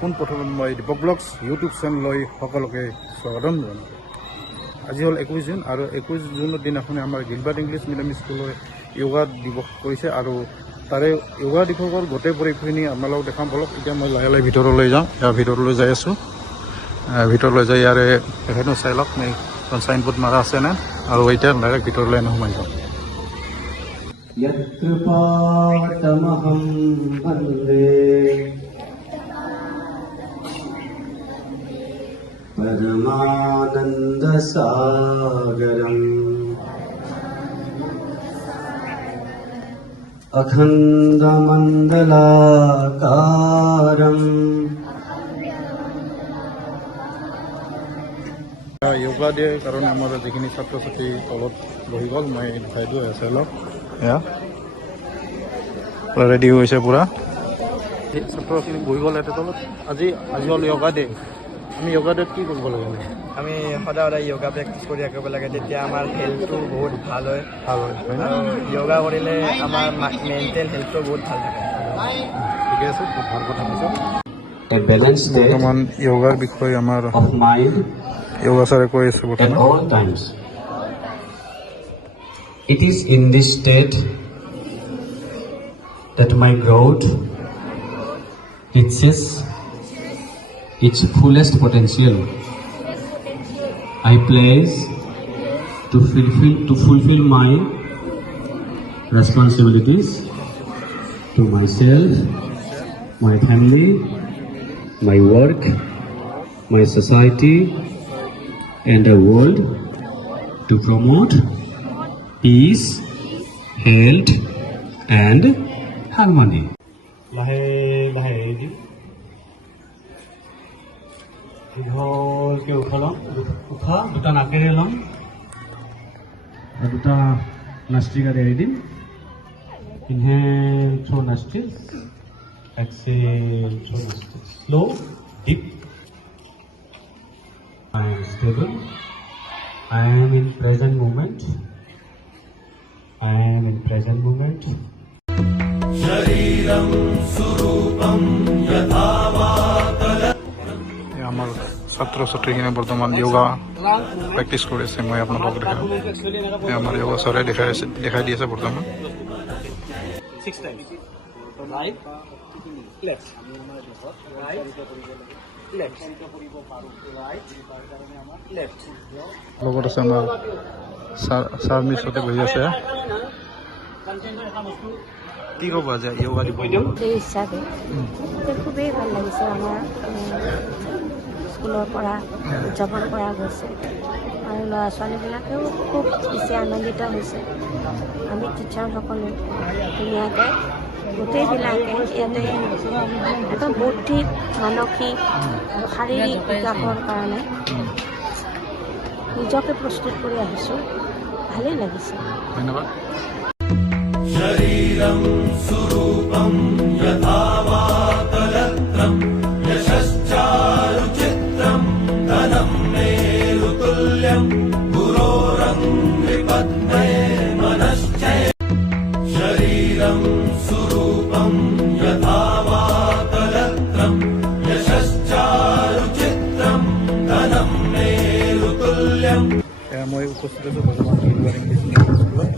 পোনপ্ৰথমে মই Dipak blogs YouTube চেনেললৈ সকলোকে স্বাগতম জনাওঁ। আজি হ'ল 21 জুন আৰু 21 জুনৰ দিনাখনে আমাৰ গিলবাৰ্ট ইংলিছ মিডিয়াম স্কুলে য়োগা দিৱস কৰিছে আৰু তাৰে য়োগা দিৱসৰ গোটেই পৰিৱেশখিনি আপোনালোকক দেখাম বলক। এতিয়া মই লাহে লাহে ভিতৰলৈ যাওঁ, ভিতৰলৈ যাই আছোঁ। ভিতৰলৈ যাই ইয়াৰে এখনো চাই লওক চাইনবোৰ্ড মাৰা আছে নে, আৰু এতিয়া ডাইৰেক্ট ভিতৰলৈ সোমাই যাওঁ। यत्कृपातमहं वन्दे परमानन्दसागरम् अखण्डमण्डलाकारम् য়োগা দিয়ে কাৰণে আমাৰ যিখিনি ছাত্ৰ ছাত্ৰী তলত বহি গ'ল, মই দেখাই দিওঁ আছে অলপ। এয়া পূৰা ৰেডি হৈছে, পূৰা ছাত্ৰখিনি বহি গ'ল ইয়াতে তলত। আজি হ'ল য়োগা ডে। আমি য়োগা ডেত কি কৰিব লাগে? আমি সদায় য়োগা প্ৰেক্টিছ কৰি ৰাখিব লাগে, তেতিয়া আমাৰ হেল্থটো বহুত ভাল হয়। হয় না? আৰু য়োগা কৰিলে আমাৰ মেণ্টেল হেল্থটো বহুত ভাল থাকে। ঠিকে আছে, খুব ভাল কথা কৈছে। A balanced state বৰ্তমান য়োগাৰ বিষয়ে আমাৰ of mind য়োগা ছাৰে কৈ আছে at বৰ্তমান। all times. It is in this state that my growth reaches its fullest potential. I pledge to fulfill my responsibilities to myself, my family, my work, my society, and the world, to promote peace, health, and harmony. লাহে লাহে এৰি দীঘলকৈ উশাহ ল'ম, উশাহ দুটা নাকেৰে ল'ম আৰু দুটা নাস্তিকাৰে এৰি দিম। Inhale through nostril, exhale through nostril, slow, deep. I am stable. I am in present moment. I am in present moment. আমাৰ ছাত্ৰ ছাত্ৰীখিনি বৰ্তমান য়োগা প্ৰেক্টিছ কৰি আছে। মই আপোনালোকক দেখাওঁ, আমাৰ য়োগা ছাৰে দেখাই দি আছে বৰ্তমান। 6 times. Right, left, right, left, left. লগত আছে আমাৰ ছাৰ মিছতে বহি আছে। কি ক'ব আজি য়োগা দিব? সেই হিচাপে খুবেই ভাল লাগিছে। আমাৰ স্কুলৰ পৰা উদযাপন কৰা গৈছে আৰু ল'ৰা ছোৱালীবিলাকেও খুব বেছি আনন্দিত হৈছে। আমি টিচাৰসকলে ধুনীয়াকৈ গোটেইবিলাকে ইয়াতে একদম বৌদ্ধিক, মানসিক আৰু শাৰীৰিক বিকাশৰ কাৰণে নিজকে প্ৰস্তুত কৰি আহিছোঁ। ভালেই লাগিছে। ধন্যবাদ। शरीरं सुरूपं यथा वातलत्रं यशश्चारुचित्रं धनं मेरुतुल्यं गुरोरङ्घ्रिपद्मे मनश्चय शरीरं सुरूपं यथा वातलत्रं यशश्चारुचित्रं धनं मेरुतुल्यं। মই উপস্থিত আছোঁ বৰ্তমান গিলবাৰ্ট ইংলিছ মিডিয়াম স্কুলত,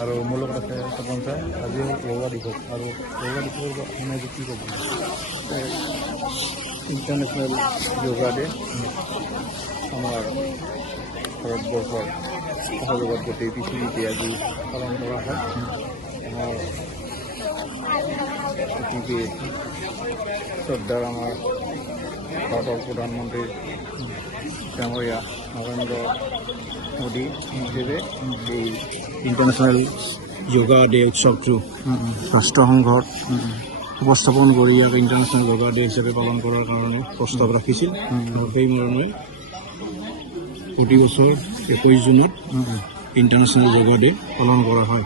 আৰু মোৰ লগত আছে তপন ছাৰ। আজি হ'ল য়োগা দিৱস, আৰু য়োগা দিৱসৰ মানে আজি কি ক'ব? ইণ্টাৰনেশ্যনেল য়োগা ডে আমাৰ ভাৰতবৰ্ষৰ সহযোগত গোটেই পৃথিৱীতে আজি পালন কৰা হয়। আমাৰ অতিকে শ্ৰদ্ধাৰ আমাৰ ভাৰতৰ প্ৰধানমন্ত্ৰী ডাঙৰীয়া নৰেন্দ্ৰ মোদী হিচাপে এই ইণ্টাৰনেশ্যনেল য়োগা ডে উৎসৱটো ৰাষ্ট্ৰসংঘত উপস্থাপন কৰি ইয়াক ইণ্টাৰনেশ্যনেল য়োগা ডে হিচাপে পালন কৰাৰ কাৰণে প্ৰস্তাৱ ৰাখিছিল। আৰু সেই মৰ্মে প্ৰতি বছৰ 21 জুনত ইণ্টাৰনেশ্যনেল য়োগা ডে পালন কৰা হয়।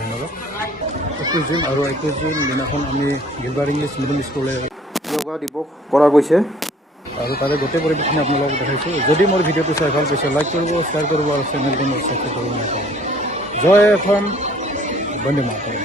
ধন্যবাদ। 21 জুন আৰু 21 জুন দিনাখন আমি গিলবাৰ্ট ইংলিছ মিডিয়াম স্কুলে য়োগা দিৱস কৰা গৈছে, আৰু তাৰে গোটেই পৰিৱেশখিনি আপোনালোকক দেখাইছোঁ। যদি মোৰ ভিডিঅ'টো চাই ভাল পাইছে, লাইক কৰিব, শ্বেয়াৰ কৰিব আৰু চেনেলটো মোৰ ছাবস্ক্ৰাইব কৰিব নাপাহৰিব। জয় অসম, বন্দে মাতৰম।